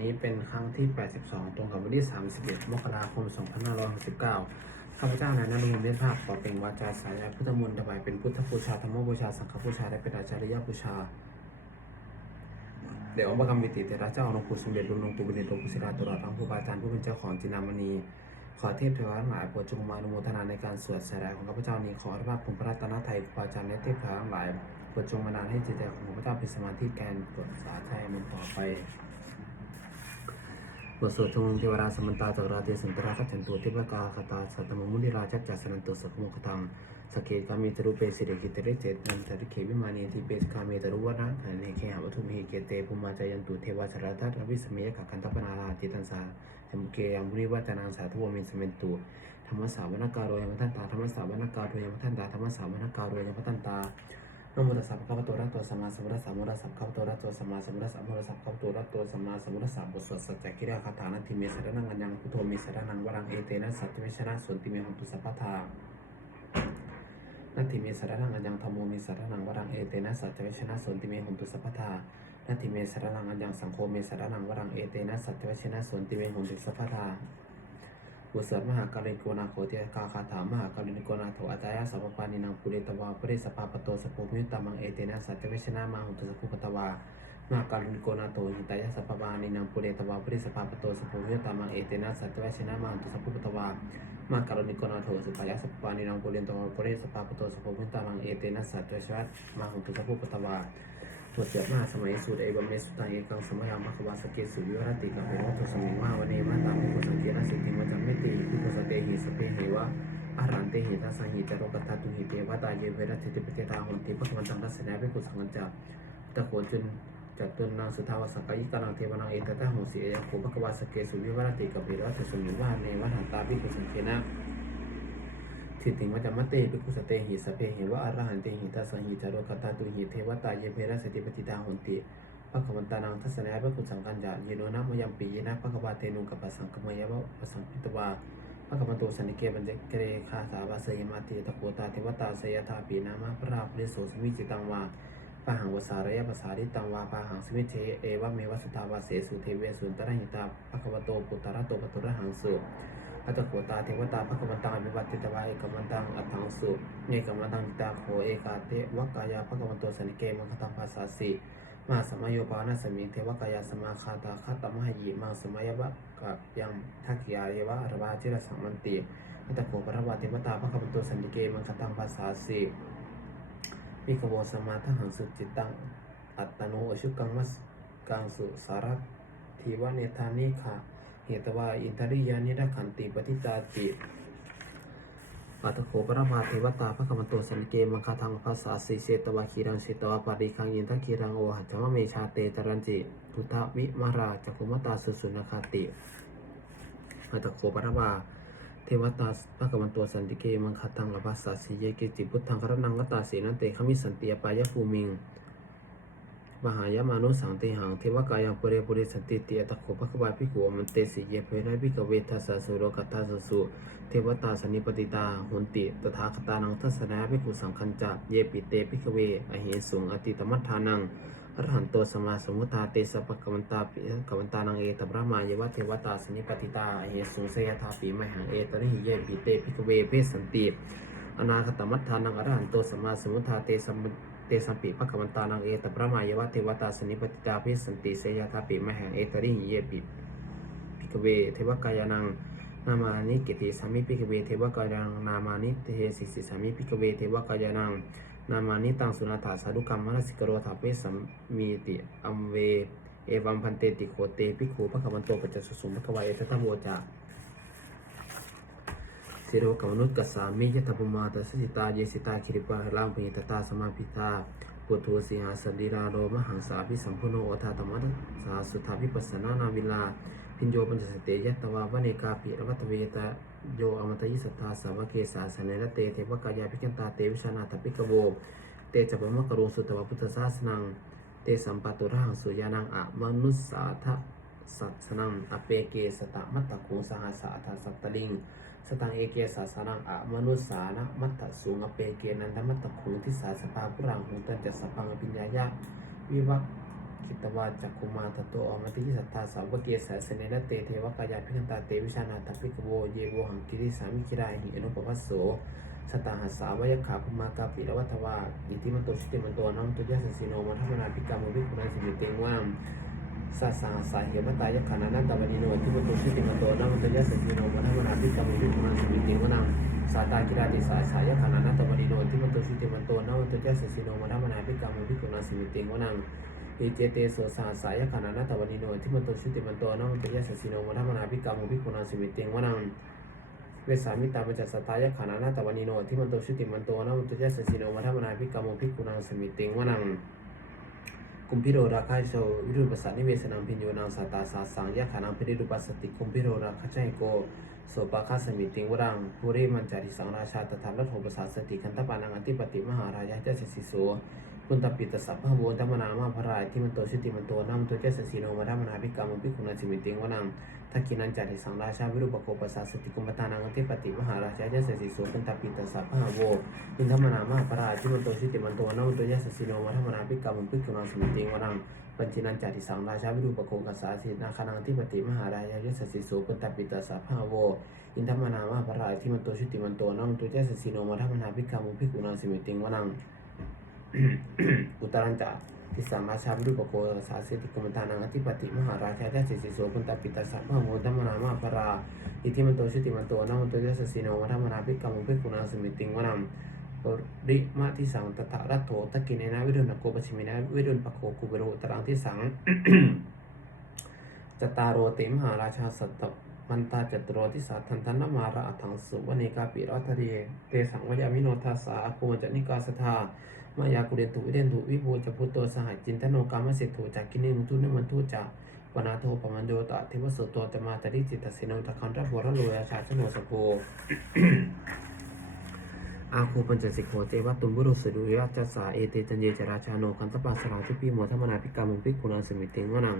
นี้เป็นครั้งที่ 82 ตรงกับวันที่ 31 มกราคม 2569ข้าพเจ้านายนรงค์เล่นภาพขอเป็นวาจาสายพุทธมนต์ถวายเป็นพุทธบูชาธรรมบูชา สังฆบูชา และเป็นอาจาริยบูชาเดี๋ยวองค์พระกรรมวิติเทระเจ้าหลวงปู่สมเด็จหลวงปู่บุญเดชหลวงปู่ศิลาตลอดทั้งผู้บาอาจารย์ผู้เป็นเจ้าของจินามณี ขอเทพเทวทั้งหลายโปรดจงมาอนุโมทนาในการสวดสายของข้าพเจ้านี้ขอรับภูมิพระรัตนตรัยครูบาอาจารย์และเทพเทวทั้งหลายโปรดจงบันาลให้จิตใจของข้าพเจ้าเป็นสมาธิแกนกดสาธยมันต่อไป บทสวดทงเทวราสมันตาจักราเทสันตราคัจฉันตุเทพกาคตาสัตตมมุนิราจักจัสนันตุสัพมุขตังสเกกามีตรุเปสิริกิตเรเจตนันตริเขวิมานีทิเปสกาเมตรุวนะขันเนเคหาวัตุมีเกเตภูมาจายันตุเทวาชราทัตอวิสเมยกักันตปนาราจิตันสาจมเกยังบุริวัจนังสาธุวมินสเมนตุธรรมสาวนการโรยมัทันตาธรรมสาวนการโรยมัทันตาธรรมสาวนการโรยมัทันตา นโมตัสสะภะคะวะโตอะระหะโตสัมมาสัมพุทธัสสะนะโมตัสสะภะคะวะโตอะระหะโตสัมมาสัมพุทธัสสะนะโมตัสสะภะคะวะโตอะระหะโตสัมมาสัมพุทธัสสะบทสวดสัจจกิริยาคาถานันทิเมสระนังอัญญังพุทโธเมสระนังวรังเอเตนะสัจจเวชนะสวนติเมหันตุสัพพะทานัตถิเมสระนังอัญญังธรรมโมเมสระนังวรังเอเตนะสัจจเวชนะสวนติเมหันตุสัพพะทานัตถิเมสระนังอัญญังสังโฆเมสระนังวรังเอเตนะสัจจเวชนะสวนติเมหันตุสัพพะทา บุษรมหากาลิโกนาโคเทกาคาถามหากาลิโกนาโถอาจาย์สัพพปานินังปุเรตวาปริสปาปโตสปุมิตามังเอเตนะสัจเวชนะมาหุตุสปุปตวามหากาลิโกนาโถหิตายะสัพพปานินังปุเรตวาปริสปาปโตสปุมิตามังเอเตนะสัจเวชนะมาหุตุสปุปตวามหากาลิโกนาโถสุตายะสัพพปานินังปุเรตวาปริสปาปโตสปุมิตามังเอเตนะสัจเวชนะมาหุตุสปุปตวา ตรวจเสียมาสมัยสูตรเอวัมเมสุตังเอกังสมัยามัคควาสเกสุวิวรติกับเวรัตุสมิงมาวันเนมาตามพิโกสังเกนะสิทธิมาจัมเมติพิโกสเตหิสเปเหวะอารันเตหิทัสังหิจารกตัตุหิเตวะตาเยเวรติติปเตตาหุนติปะมันตังทัสนาภิกขุสังกัจจตะโขจุนจัตุนนางสุทาวสักยิกานังเทวนังเอตตะหุสีเอยโคภควาสเกสุวิวรติกับเวรัตุสมิงมาเนวะหันตาภิกุสังเกนะ ทิฏฐิวัจจมะเตปิกุสเตหิสเพหิวะอรหันเตหิตัสหิจารกตาตุหิเทวตาเยเพระสติปฏิตาหุนติพระขวันตานังทัศนายพระกุสังกัญญาเยโนนะมยัมปียนะพระกวาเตนุกัปปะสังกมยะวะปะสังปิตวาพระกวันโตสันิเกบัญจเกเรคาสาวาเสยมาติตะโกตาเทวตาเสยธาปีนามะพระราภิโสสมิจิตังวาปะหังวสารยะภาษาริตังวาปะหังสมิเทเอวะเมวะสตาวาเสสุเทเวสุนตระหิตาพระกวโตปุตตระโตปตุระหังสุ อัตตโขตาเทวตาภควันตังอภิวัติตวาเอกมันตังอัตถังสุเนกมันตังตาโขเอกาเทวกายาภควันโตสนิเกมังคตังภาษาสีมาสมัยโยปานาสมิงเทวกายาสมาคาตาคาตมหยีมังสมัยวะกับยังทักยาเยวะอรวาจิรสังมันติอัตตโขปรวาเทวตาภควันโตสนิเกมังคตังภาษาสีมิขโวสมาทหังสุจิตตังอัตตโนอชุกังมัสกังสุสารัตทีวะเนธานิขา เหตวาอินทริยานิรขันติปฏิจาติปัตโขปรมาเทวตาพระกมโตสันเกมังคาทังภาษาสีเสตวาคีรังเสตวาปาริคังยินทัคีรังโอหัจมะเมชาเตตรันจิทุทวิมาราจักุมตาสุสุนคาติปัตโขปรมาเทวตาพระกมโตสันติเกมังคาทังลภาษาสีเยกิจิพุทธังครนังกตาสีนันเตขมิสันติยปายภูมิง มหายามานุสังเตหังเทวกายังปุเรปุเรสันติเตียตะโขภควาภิกขุมันเตสิเยเพนะภิกเวทัสสะสุโรกัตถาสสุ เทวตาสนิปติตาหุนติตถาคตานังทัสสนะภิกขุสังคัญจะเยปิเตภิกเวอหิสุงอติตมัฏฐานังอรหันโตสมาสมุทาเตสปะกวันตาปิกวันตานังเอตบรมายวะเทวตาสนิปติตาอหิสุงเสยทาปิมหังเอตริหิเยปิเตภิกเวเพสันติ อนาคตมัฏฐานังอรหันโตสมาสมุทธาเตสมเตสัมปิปะกวันตานังเอตประมายวะเทวตาสนิปติตาพิสันติเสยทาปิมหังเอตริหิเยปิพิกเวเทวกายานังนามานิกิติสามิพิกเวเทวกายานังนามานิเทสิสิสามิพิกเวเทวกายานังนามานิตังสุนาถาสารุกรรมมรสิกโรธาเปสัมมีติอัมเวเอวัมพันเตติโคเตพิกขูพระกวันโตปัจจสุสุมะกวายเอตตะโวจา สิโรกมนุษย์กัสามิยตปุมาตสิตาเยสิตาคิริปะลามปิตตาสมาพิตาปุถุสิหาสดีราโรมหังสาภิสัมพุโนโอทาตมัตสาสุทาภิปัสสนานาวิลาพิญโยปัญจสเตยัตวาวเนกาปิรวัตเวตาโยอมตยิสัทธาสาวเกสาสเนรเตเทวกายาภิกันตาเตวิชานาตปิกโวเตจัปมะกรุงสุตวพุทธศาสนังเตสัมปตุระหังสุยานังอะมนุสสาทะสัตสนังอเปเกสตะมัตตะคูสหัสสะทัสสัตตลิง สตังเอเกสาสนังอะมนุสสานะมัตตสุงอเปเกนันทมัตตคุงทิสาสภาพุรังหุตันจะสพังอภิญญายะวิวักคิตวาจักคุมาตโตอมติสัทธาสาวกเกสสเนนะเตเทวกายาพิคันตาเตวิชานาตปิกโวเยโวหังกิริสามิกิราหิอนุปปัสโสสตาหัสสาวยขาภุมากาปิรวัตวาอิติมันโตชิติมันโตน้องตุยะสสิโนมัทมนาภิกามวิคุณสิมิเตงว่าม สัสสาสาเหมตายะขานานันตวนิโนที่มันโตชิติมันโตน้องตยะสิโนมัทมนาภิกามุวิคุณาสิมิเตงว่ามสาตากิราติสาสายะขานานันตวนิโนที่มันโตชิติมันโตน้องตยะสิโนมัทมนาภิกามุวิคุณาสิมิเตงว่ามเอเจเตโสสาสายขนานาตวันนิโนที่มันตชุติมันโตนะมันตยะสิโนมะธรรมนาภิกามุภิกุณาสิมิเตงวนังเวสามิตาปจจสัตายขนานตวันนิโนที่มันตชุติมันโตนะมันตยะสิโนมะธรรมนาภิกามุภิกุณาสิมิเตงวนัง คุมพิโรราคาโชวิรุปสันนิเวสนามพิญโยนางสัตาสาสังยะขานังพิริรุปสติคุมพิโรราคาใจโกโสปะคาสมิติงวรังภูริมันจาริสังราชาตถาลัทโทปสาสติคันตปานังอธิปติมหารายะเจสสิโสพุณตปิตสัพพะโวธรรมนามาพระรายที่มันโตชุติมันโตนามตัวเจสสีโนมาธรรมนาภิกรรมภิกขุณสิมิติงวรัง ทักกินันจาริสังราชาวิรุปโกปัสสะสติกุมตานังอธิปติมหาราชาเจสสีโสพุนตปิตสัพพะโวพุนธรรมนามาพระรายที่มันโตชุติมันโตนามตัวเจสสีโนมาธมนาภิกรรมภิกขุณสิมิติงวนังปัญจินันจาริสังราชาวิรุปโกกัสสะสินาคานังอธิปติมหาราชาเจสสีโสพุนตปิตสัพพะโวอินธรรมนามาพระรายที่มันโตชุติมันโตนามตัวเจสสีโนมาธมนาภิกรรมภิกขุณสิมิติงวนังอุตรัญจะ ทิสัมมาชาวิรุปโกสาเสติกุมตานังอธิปติมหาราชาเจ้าเจสิโสกุนตปิตาสัพพะโมธัมนามาปราอิทิมันโตชุติมันโตนะมันโตยสสิโนวัฒมนาภิกรรมภิกุนาสมิติงวนัมริมาทิสังตถารัตโถตะกินเนนะวิรุณโกปชิมินะวิรุณปโคกุเบโรตรังทิสังจตารโรติมหาราชาสัตตมันตาจตโรทิสาทันทันนมาระอัถังสุวเนกาปิรัตเรเตสังวยามิโนทัสสาอาคูมจนิกาสทา มายากุเรนตุวิเดนตุวิภูจะพุตโตสหายจินตโนกรรมเสถุจากกินิมุตุนิมันตุจาวนาโทปมันโดตะเทวสตัวตมาตริจิตเสนตะคันรับบรโลยาชาชโนสโพอาคูปัญจสิกโหเตวะตุมบุรุสดุยะจัสสาเอเตจันเยจราชาโนคันตปัสสราทิปีโมธรรมนาภิกามุภิกขุนาสมิติงวนัง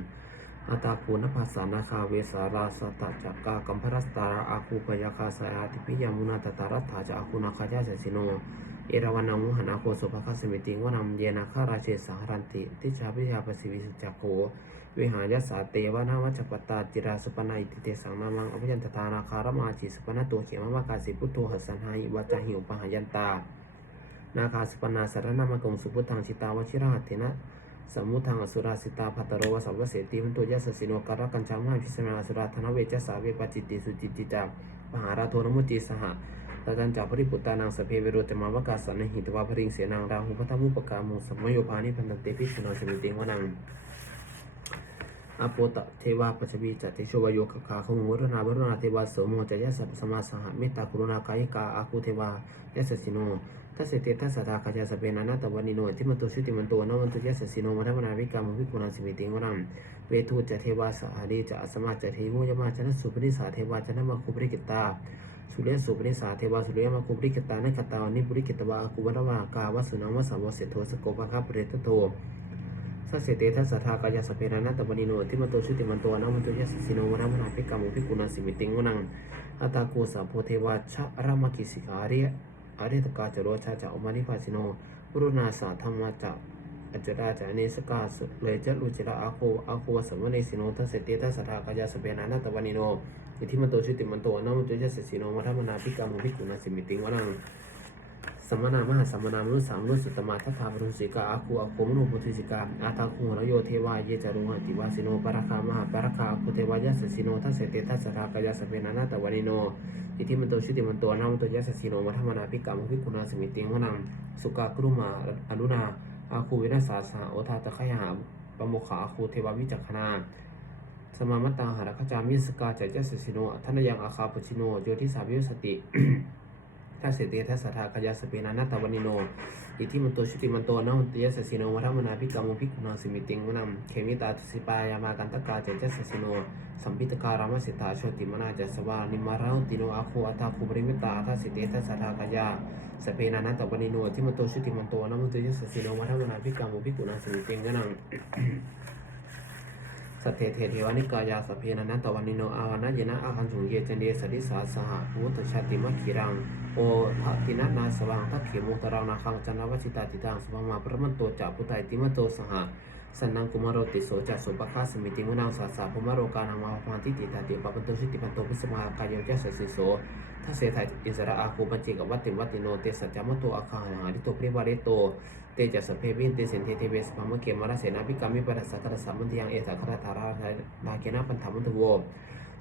อาตาคูนภาสานาคาเวสาราสตะจักกากัมพรัสตาราอาคูปยาคาสายาติปิยามุนาตตารัตถาจะอาคูนาคาจาเสสิโน เอราวันนังมุหนาโคสุภคาสมิติงวนัมเยนาคาราเชสหรันติทิชาพิชาปสิวิสุจักโขวิหารยสาเตวนาวัจปตาจิราสุปนาอิติเตสังนามังอภิยันตตานาคารมาจิสุปนาตัวเขมวากาสิพุทโธหัสสันหายิวาจหิวปหายันตา นาคาสุปนาสารนามกงสุพุทธังชิตาวชิราหตเถนะสมุทังอสุราสิตาภัตโรวสัพเสติมันตัวยสสิโนการกันจังมาพิสนาอสุราธนเวจสาเวปจิตติสุจิตติจามหาราโทนมุจิสห ตาจันจาปริปุตตานังสเพเวโรจมาวกาสันหิตวาพริงเสนังราหุพัทมุปกามุสมโยพานิพันตันเตปิชุนสมิติงวนังอโปตะเทวาปัจวีจัตติโชวโยคคาขมุรนาบรนาเทวาสโมจยะสัพสมาสหเมตตากรุณากายกาอาคูเทวายะสสิโนทัสเตทัสสะทาคาจาสเปนานาตวันิโนทิมันตุชุติมันโตนวันตุยะสสิโนมัทมนาวิกามุวิกุณาสมิติงวนังเวทูจะเทวาสหาดีจะอสมาจะเทโมยมาจนะสุปริสาเทวาจนะมาคุปริกิตา สุเรสุปนิสาเทวาสุเรมาคุปริกตานะกตานิปุริกตวาคุวัตวากาวสุนังวสัมวเสโทสโกภะคาปเรตโตสัสเสเตทัสสะทากายาสเปนานาตบันิโนทิมันโตชุติมันโตนะมันโตยสสิโนวนานาภิกรรมุภิกุณาสิมิติงวนังอัตากูสัพโพเทวาชะรามกิสิกาเรียอริตกาจโรชาจะอมานิพาสิโนปุรุณาสาธรรมจะอจจราจาเนสกาสุเลยจะลุจิระอาโคอาโคสัมวเนสิโนทัสเสเตทัสสะทากายาสเปนานาตบันิโน อิทธิมันโตชุติมันโตนะมันโตจะเสสิโนมาธรรมนาภิกรรมภิกขุนาสิมิติงวนังสัมมนามหาสัมมนามนุสามนุสุตตมาทัตถาปรุสิกาอาคูอาคูมโนปุถุสิกาอาตาคูหนโยเทวาเยจารุหันติวาสิโนปราคามหาปราคาอาคูเทวายะเสสิโนทัสเสเตทัสสะทากายาสเปนานาตวานิโนอิทธิมันโตชุติมันโตนะมันโตจะเสสิโนมาธรรมนาภิกรรมภิกขุนาสิมิติงวนังสุกากรุมาอนุนาอาคูวินาสาสหโอทาตะขยหาปโมขาคูเทวาวิจักขณา สมามตตาหารัคจามิสกาจัจจสสิโนทันยังอาคาปุชิโนโยทิสาวิสติทัสเสติทัสสทาคยาสเปนานาตวนิโนอิทิมันโตชุติมันโตนะมันตยสสิโนวัฒมนาภิกรรมภิกุนาสิมิติงวนัมเขมิตาตุสิปายามากันตกาเจัจสสิโนสัมปิตการามสิทธาโชติมนาจัสวานิมาราติโนอาคูอัตาคูบริมิตาทัสเสติทัสสทาคยาสเปนานาตวนิโนที่มันโตชุติมันโตนะมันตยสสิโนวัฒมนาภิกรรมภิกุนาสิมิติงวนัง สตเทเทเทวานิกายาสเพนันตวันนิโนอาวานะเยนะอาหันสุเยเจเนสติสาสหะวุตชาติมัคคิรังโอทะตินะนาสวังทักเขมุตรังนาคังจันทวชิตาติตังสุภมาพระมันโตจัพุตไตติมโตสหะ สันนังกุมารติโสจัสสุปคาสมิติมุนังสาสาภมโรกานังมาพานทิติตาติปะปันโตสิติปันโตพิสมากายโยจัสสิโสทัสเสถาอิสระอาคูปัจจิกวัตติวัตติโนเตสัจจามโตอาคาหังอริโตปริวาริโตเตจัสเพวินเตสินเทเทเวสพามะเกมารเสนาภิกามิปัสสะกัสสะมันติยังเอตคาราธารานาเกนะปันธามุตโว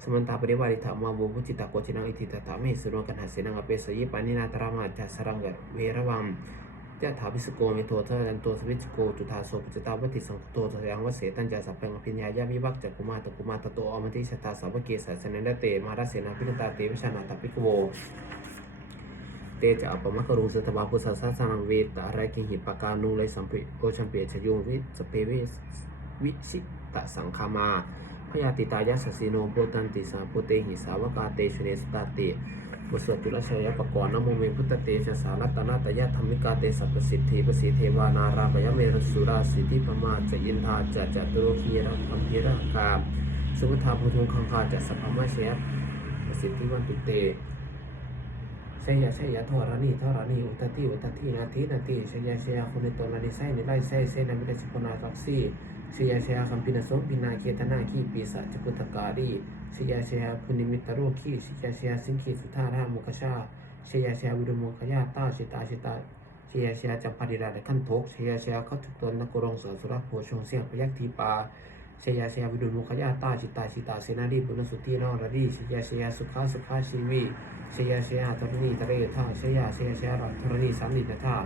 สมันตาปริวาริธรรมาบุพุจิตาโกจินังอิติตถามิสุนกันหัสสินังอเปสยิปานินาตรามาจัสรังกเวรวัง ยะถาพิสโกมิโทเทนันโตสวิจโกจุทาโสปจตาวัติสังโตทยังวเสตันจาสัพพังอภิญญายาวิวักจักกุมาตกุมาตโตอมติชะตาสาวเกสัสเนนเตมาราเสนาพินตาเตวิชานาตปิกโวเตจะอปมะกรุงสุตบาพุสสะสนังเวตอะไรกิหิปกานุเลยสัมปิโกชัมเปชยุงวิสเปเววิสิตสังคามาพยาติตายาสสิโนโพตันติสาปุเตหิสาวกาเตชเนสตาเต บทสวดจุลชยปกรณ์นโมเมพุตเตชะสารัตนาตยะธรรมิกาเตสัพสิทธิปสิเทวานาราปยเมรสุราสิทธิพมาจะยินทาจะจะตุโรคีระคัมพีระกาสุภทาพุทุงคังคาจะสัพพมะเชยประสิทธิวันตุเตชยชยทอรานีทอรานีอุตติอุตตินาทีนาทีชยชยคุณตนานิไซนิไลไซเซนามิเดชิปนาทักซี ชยชยคัมพินาสพินาเกตนาคีปีศาจพุทธการีชยชยพุนิมิตโรคีชยชยสิงคีสุธารามุกชาชยชยวิรุมุขยาตาชิตาชิตาชยชยจำปาริราในขั้นทกชยชยขัตุตนนกรงสสุรโพชงเสียงพยักทีปาชยาชยวิดุลมุขยาตาจิตาจิตาเสนาดีบุญสุตีนอรดีชยาชยสุขาสุขาชีวีชยาชยาตรณีตระเรธาชยาชยาชยรัตรณีสันนิตถา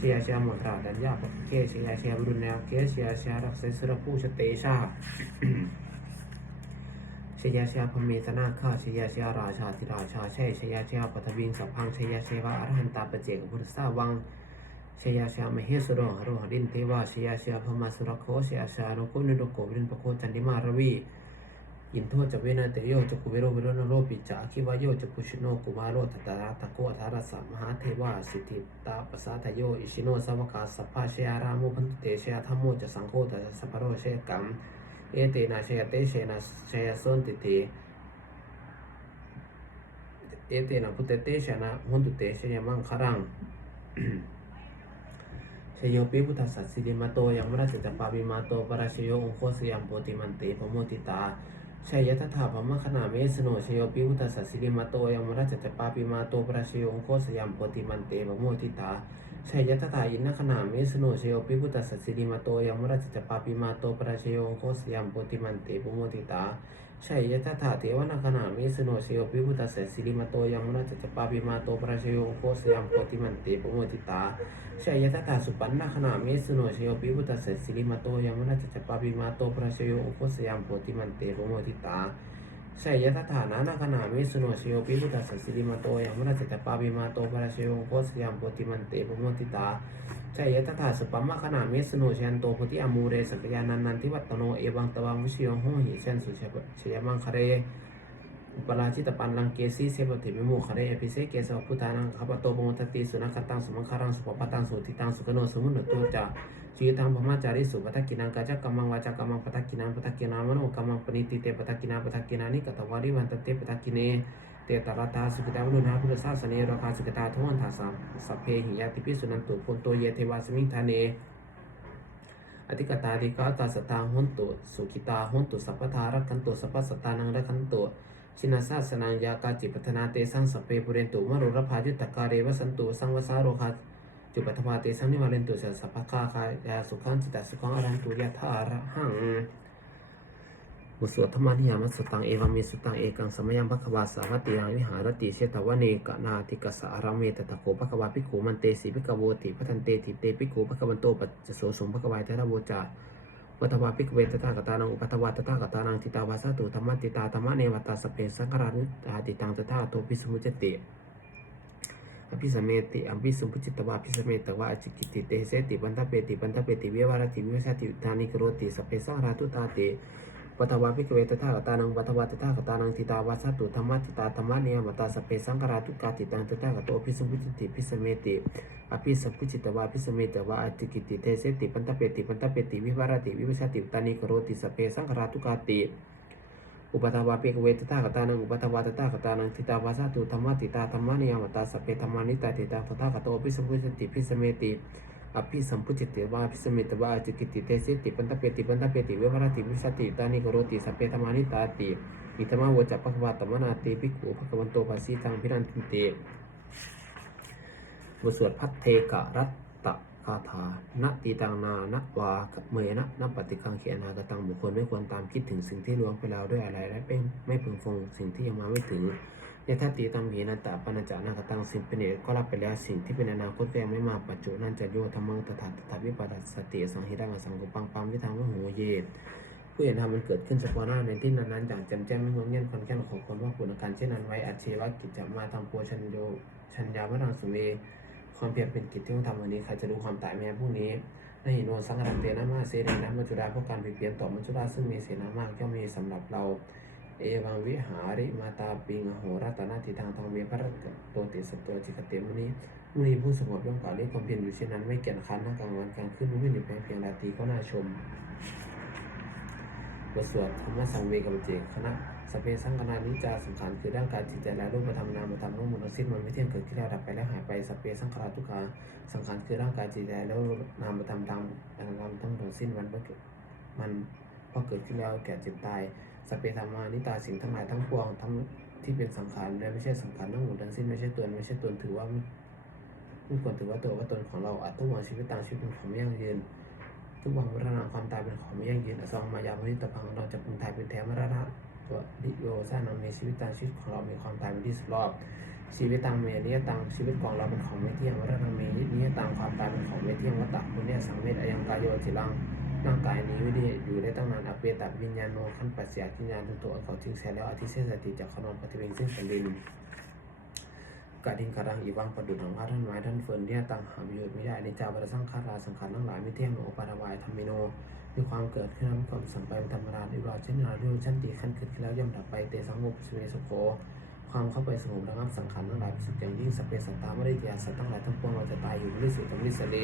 ชยาชยามนตราดัญญาปะเกชยาชยาวิดุลแนวเกชยาชยารักเสสุรภูชเตชาชยาชยาพเมตนาคาชยาชยาราชาธิราชาเชยชยาชยาปัทวิงสัพพังชยาชยวาอรหันตาปเจกพุทธสาวังชยาชามเหสุโรหรหดินเทวาชยาชาพมาสุรโคชยาชาโนกุนุโนโกวินปโคจันติมารวี อินโทจะเวนะเตโยจะกุเวโรเวโรนโรปิจาคิวายโยจะปุชิโนกุมารโรตตาราตะโกธารสมหาเทวาสิทธิตาปสาทโยอิชิโนสวกาสัพพะชยารามุพันตุเตเชยธรรมโมจะสังโฆตะสัพพะโรเชกัมเอเตนะชยเตเชนะชยสนติเตเอเตนะพุตเตชนะหุนตุเตชยมังคารังชโยปิพุทธสัสสิริมาโตยังมราชจัปปาปิมาโตปราชโยองโคสยามโปติมันเตปโมติตา ชัยยะทถาพมะขณาเมสโนชโยปิพุทธสัสสิริมาโตยังมราชจัปปาปิมาโตปราชโยงโคสยามโปติมันเตปโมติตาชัยยะทถาอินนขณาเมสโนชโยปิพุทธสัสสิริมาโตยังมราชจัปปาปิมาโตปราชโยงโคสยามโปติมันเตปโมติตา ชัยยะทถาเทวนาคณามิสโนเชโยปิพุทธเสสิริมาโตยังมนาจจปาปิมาโตปราชโยโคสยามโพติมันเตปโมติตาชัยยะทถาสุปันนาคณามิสโนเชโยปิพุทธเสสิริมาโตยังมนาจจปาปิมาโตปราชโยโคสยามโพติมันเตปโมติตาชัยยะทถานานาคณามิสโนเชโยปิพุทธเสสิริมาโตยังมนาจจปาปิมาโตปราชโยโคสยามโพติมันเตปโมติตา ชัยะตถาสุปัมมะขณาเมสโนชันโตพุทธิอมูเรสักยานันนันทิวัตโนเอวังตวังวิชโยโหหิเชนสุเชปเชยมังคเรอุปราชิตปันลังเกสีเสปติวิโมคเรอภิเสเกสวพุทธานังขปโตปมตติสุนัขตังสุมังคารังสุปปตังสุติตังสุกโนสุมุนโตจาจีตังพมาจาริสุปทักกินังกัจจกัมมังวาจากัมมังปทักกินังปทักกินามโนกัมมังปณิติเตปทักกินาปทักกินานิกตวาริวันตเตปทักกิเน เตตระตาสุกิตาวรุณาพุทธศาสเนราคาสุกิตาทวันทาสามสัพเพหิยาติปิสุนันตุพนโตเยเทวาสมิงทาเนอธิกตาดิกาตาสตาหุนตุสุขิตาหุนตุสัพพทารักขันตุสัพพสตานังรักขันตุชินาสาสนังยากาจิปัฒนาเตสังสเปปุเรนตุมรุรพายุตตกาเรวสันตุสังวสาโรคาจุปัทวาเตสังนิวาเลนตุสัพพคาคายาสุขันจิตตสุขังอรันตุยะทาระหัง บุสวธรรมานิยามัสตังเอวามิสุตังเอกังสมยังภควาสาวติยังวิหารติเชตวเนกนาติกสารามเมตตะโกภควาภิกขุมันเตสีภิกขโวติพัทันเตติเตภิกขุภควันโตปัจจโสสมภควายเทระโวจาวัตวาภิกเวตตากตานังอุปัตวาตตากตานังทิตาวาสตุธรรมติตาธรรมเนวัตาสเปสังขารานุตาติตังตถาโตปิสมุจติอภิสเมติอภิสุจิตวาอภิสเมตวาอจิกิติเตเสติปันทเปติปันทเปติเววารติวิเวสติทานิกโรติสเพสังราตุตาเต ปัทวาภิกขเวตถาคตานังปัทวาตถาคตานังทิตาวาสตุธรรมติตาธรรมเนียมตาสเพสังกราทุกาติตังตถาคโตภิสมุจิติภิสเมติอภิสัพพุจิตวาภิสเมตวาอจิกิติเทเสติปันตเปติปันตเปติวิวารติวิวสติตานิกโรติสเพสังกราทุกาติอุปทวาภิกขเวตถาคตานังอุปทวาตถาคตานังทิตาวาสตุธรรมติตาธรรมเนียมตาสเพธรรมานิตาติตังตถาคโตภิสมุจิติภิสเมติ อภิสัมพุจิตเตวาอภิสมิตวาจิกิติเตสิติปันตเปติปันตเปติเววรติวิชติตานิโกโรติสัพเพธมานิตาติอิตมะโวจัปปะควะตมนาติภิกขุภควันโตภาสีทังพิรันติเตบทสวดพัทเทกะรัตตะคาถานตีตังนานะวาเมยนะนปฏิกังเขียนากตังบุคคลไม่ควรตามคิดถึงสิ่งที่ล่วงไปแล้วด้วยอะไร และเป็นไม่พึงฟงสิ่งที่ยังมาไม่ถึง ยทัตติตัมหีนันตะปนัญจานาคตังสิ่งเป็นเอกก็รับไปแล้วสิ่งที่เป็นอนาคตก็ยังไม่มาปัจจุนันจะโยธรรมังตถาตถาวิปัสสติสังหิรังสังกุปังปังวิธังวโหเยตผู้เห็นธรรมมันเกิดขึ้นเฉพาะหน้าในที่นั้นๆอย่างแจ่มแจ้งไม่งงเงี้ยคนแก่นของคนว่าคุณการเช่นนั้นไว้อาชีวกิจจะมาทำโพชัญโยชัญญาวรังสุเวความเพียรเป็นกิจที่ต้องทำวันนี้ใครจะรู้ความตายแม้พรุ่งนี้ในหิโนสังฆรังเตนะมาเสดนะมัจจุราเพราะการเปลี่ยนต่อมัจจุราซึ่งมีเสนามากย่อมมีสำหรับเรา เอวังวิหาริมาตาปิงโหรัตนาทิทางทองเวพระโตติสตโตจิกเตมุนีมุนีผู้สงบย่อมกล่าวเรื่องความเพียรอยู่เช่นนั้นไม่เกียจคร้านทั้งกลางวันกลางคืนไม่หนีเพียงเพียงราตรีก็น่าชมบทสวดธรรมสังเวกบเจกคณะสเปสังกนานิจาสังขารคือร่างกายจิตใจและรูปธรรมนามธรรมทั้งหมดทั้งสิ้นมันไม่เที่ยงเกิดขึ้นแล้วดับไปแล้วหายไปสเปสังขาราทุกขาสังขารคือร่างกายจิตใจแล้วนามธรรมตามนามธรรมทั้งหมดสิ้นมันเกิดมัน พอเกิดขึ้นแล้วแก่เจ็บตายสพเปธรรมานิตาสิ่งทั้งหลายทั้งปวงทั้งที่เป็นสังขารและไม่ใช่สังขารทั้งหมดทั้งสิ้นไม่ใช่ตัวไม่ใช่ตนถือว่าไม่ควรถือว่าตัวว่าตนของเราอาจต้งวางชีวิตต่างชีวิตเป็นของไม่ยั่งยืนทุกวันวัฒนาความตายเป็นของไม่ยั่งยืนอสองมายาพนิตพังเราจะพึงตายเป็นแท้มรณะตัวดิโยสร้างนในชีวิตต่างชีวิตของเรามีความตายเป็นที่สุดรอบชีวิตต่างเมียนิยตังชีวิตของเราเป็นของไม่เที่ยงวัฏตังเมนิยตังความตายเป็นของไม่เที่ยงวัฏฏะคุณเนี่ยสังเวชอายังกายโยจิรัง ร่างกายนี้ไม่ได้อยู่ได้ตั้งนานอเปตับวิญญาณโนขั้นปัสสาวะวิญญาณทุกตัวเขาทิ้งเสียแล้วอธิเสสติจากขนมปฏิเวงซึ่งแผ่นดินกาดิงกาดังอีวังประดุจของพระท่านไม้ท่านเฟิร์นเนี่ยตังหาประโยชน์ไม่ได้ในจาบระสังขาราสังขารทั้งหลายไม่เที่ยงโอปาระวายธรรมิโน มีความเกิดขึ้นแล้วมีความสัมไปเป็นธรรมดาในราชเช่นนาเรื่องชั้นดีขั้นเกิดขึ้นแล้วย่อมดับไปเตสังโมปสเวสุโค ความเข้าไปสงบระงับสังขารทั้งหลายสุขอย่างยิ่งสเปสัตตาไม่ได้เดียสัตว์ทั้งหลายทั้งปวงเราจะตายอยู่ไม่ได้สูญทั้งมิสเล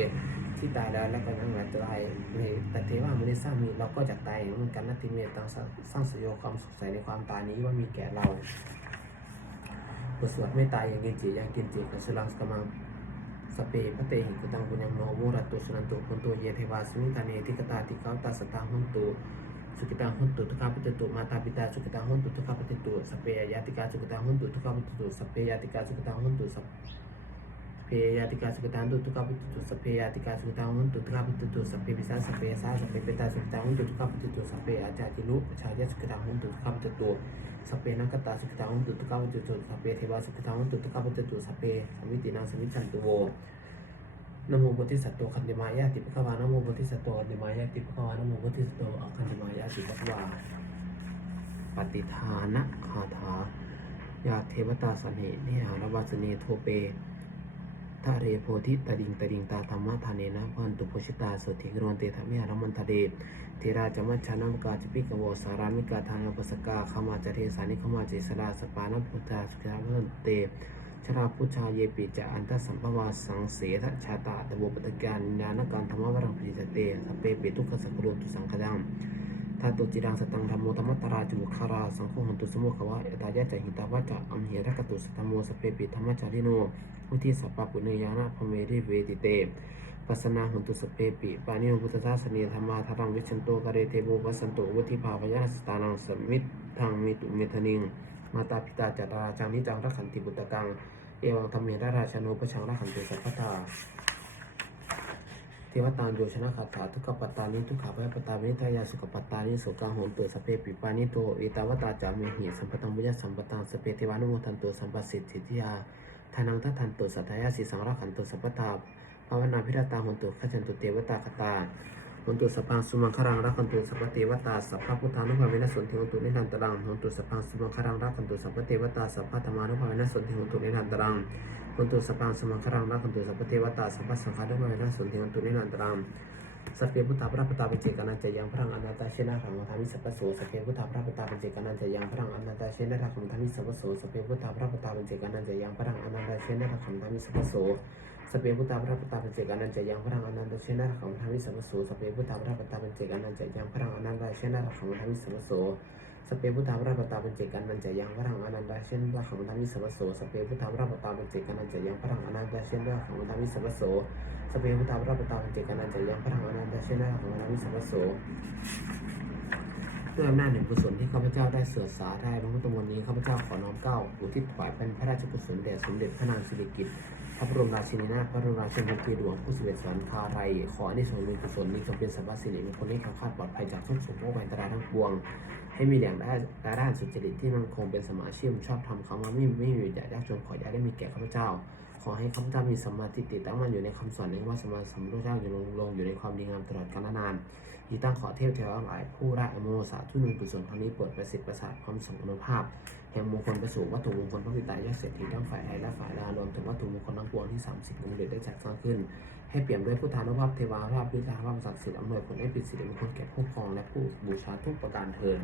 ที่ตายแล้วและก็ยังหลายตายในแต่เทว่าไม่ได้สร้างมีเราก็จะตายเหมือนกันนัตติเมตตังสร้างสยโยความสงสัยในความตายนี้ว่ามีแก่เราบทสวดไม่ตายอย่างกินจิอย่างกินจิกัสลังสกมังสเปพระเตหิกุตังปุญญังโนโมรัตตุสุนันตุพุนโตเยเทวาสมิทาเนติกตาติกาตาสตาหุนตุ สุกิตังหุนตุทุกขปฏิตุมาตาปิตาสุกิตังหุนตุทุกขปฏิตุสเปยยาติกาสุกิตังหุนตุทุกขปฏิตุสเปยาติกาสุกิตังหุนตุสเปยาติกาสุกิตังหุนตุทุกขปฏิตุสเปยาติกาสุกิตังหุนตุทุกขปฏิตุสเปปิสาสเปยสาสเปเปตาสุกิตังหุนตุทุกขปฏิตุสเปอาจาติลุปชายะสุกิตังหุนตุทุกขปฏิตุสเปนักตาสุกิตังหุนตุทุกขปฏิตุสเปเทวาสุกิตังหุนตุทุกขปฏิตุสเปสมิตินังสมิจันตุโว นโมโพธิสัตว์โตคันติมายาติปะคะวานโมโพธิสัตว์โตคันติมายาติปะคะวานโมโพธิสัตว์โตอคันติมายาติปะคะวาปฏิทานะคาถายาเทวตาสันเหนิหารวาสเนโทเปทะเรโพธิตดิงตดิงตาธรรมะทาเนนะพันตุโพชิตาสุติกรวนเตธรรมิหารมันทะเดเทราจมัชชานัมกาจปิกวสารามิกาทานาปสกาขมาจเทสานิขมาเจสลาสปานัพุทธาสุขาลันเต ชราพุชาเยปิจาอันตสัมภวาสังเสทชาตาตโวปตการญาณการธรรมวรังปิจเตสเปปิทุกขสักรุตุสังคดังทาตุจิรังสตังธรรมโมธรรมตราจมุขาราสังโฆหันตุสมุขวะยตายะจหิตาวะจะอัมเหระกตุสตมโมสเปปิธรรมจาริโนวุทิสัพปะปุเนยานะพเมริเวติเตปัสนาหันตุสเปปิปานิโนพุทธทาสเนธรรมาทารังวิชันโตกเรเทโบวัสันโตวุทิภาวยาสตานังสมิทธังมิตุเมธนิง มาตาปิตาจัตราจังนิจังรักขันติบุตตกัง เอวังธรรมเมราราชโนปชังราขันตุสัพพทาเทวตาโยชนะคาถาทุกขปตานิทุกขาภยปตาวินิทายาสุขปตานิโสกาโหนตุสเพปิปานิโตเอตาวตาจามิหิสัมปตังบุญสัมปตังสเพเทวานุโมทันตุสัมปสิทธิทิยาทานังทัทันตุสัทธายาสีสังราขันตุสัพพทาภาวนาพิรตาโหนตุขจันตุเทวตาคตา หนตุสัพพังสุมังคารังรักขันตุสัพพเทวตาสัพพพุทธานุภาเวนะสนทิโหนตุนิรันตรังโหนตุสัพพังสุมังคารังรักขันตุสัพพเทวตาสัพพธรรมานุภาเวนะสนทิโหนตุนิรันตรังคันตุสปังสมังครังรักขันตุสัพพเทวตาสัพพสังฆาด้วนะสุนทรตุนินันตรังสัพเพพุทธาพระปตาปิเจกานันจะยังพระอนันตเชนะขังมัทามิสัพพโสสัพเพพุทธาพระปตาปิเจกานันจะยังพระอนันตเชนะขังมัทามิสัพพโสสัพเพพุทธาพระปตาปิเจกานันจะยังพระอนันตเชนะขังมัทามิสัพพโส สเพพุทธาพระปตาปิเจกานันจะยังพระอนันตเชนะขังมัทามิสัพพโสสเพพุทธาพระปตาปิเจกานันจะยังพระอนันตเชนะขังมัทามิสัพพโสสเปพุทธาพระปตาปัญเจกันนันจะยังพระรังอนันตาเช่นว่าของธรรมิสวัสโสสเปพุทธาพระปตาปัญเจกันนันจะยังพระรังอนันตาเช่นว่าของธรรมิสวัสโสสเปพุทธาพระปตาปัญเจกันนันจะยังพระรังอนันตาเช่นว่าของธรรมิสวัสโสด้วยอำนาจแห่งกุศลที่ข้าพเจ้าได้เสือสาได้พระพุทธมนต์นี้ข้าพเจ้าขอน้อมเกล้าอุทิศถวายเป็นพระราชกุศลแด่สมเด็จพระนางสิริกิติ์ พระบรมราชินีนาถพระบรมราชินีเกดวงผู้เสด็จสวรราไรขอในส่วนบุญกุศลนี้จงเป็นสัพพสิริมงคลให้แคล้วคาดปลอดภัยจากทุกโศกโรคภัยอันตรายทั้งปวง ให้มีแหล่งได้และด้านสุจริตที่มั่นคงเป็นสมาชีพชอบทำคำว่าไม่ไม่มีอย่ายากจนขออย่าได้มีแก่ข้าพเจ้า ขอให้ข้าพเจ้ามีสมมาธิติดตั้งมั่นอยู่ในคำสอนในว่าสมมาสัมพุทธเจ้าอยู่ลงลงอยู่ในความดีงามตลอดกาลนานอีตั้งขอเทพเทวทั้งหลายผู้ได้อโมสาธุนุกุศลครั้งนี้โปรดประสิทธิ์ประสาทความสมนุภาพ แห่งมงคลประสูวัตถุมงคลพระพิตายาเศรษฐีทั้งฝ่ายไทยและฝ่ายลาวรวมถึงวัตถุมงคลทั้งปวงที่ 30องค์เด็ดได้จัดสร้างขึ้น ให้เปลี่ยนด้วยพุทธานุภาพเทวาราบวิชาราบศักดิ์สิทธิ์อำนวยผลให้ปิดสิริมงคลแก่ผู้ครองและผู้บูชาทุกประการเทิน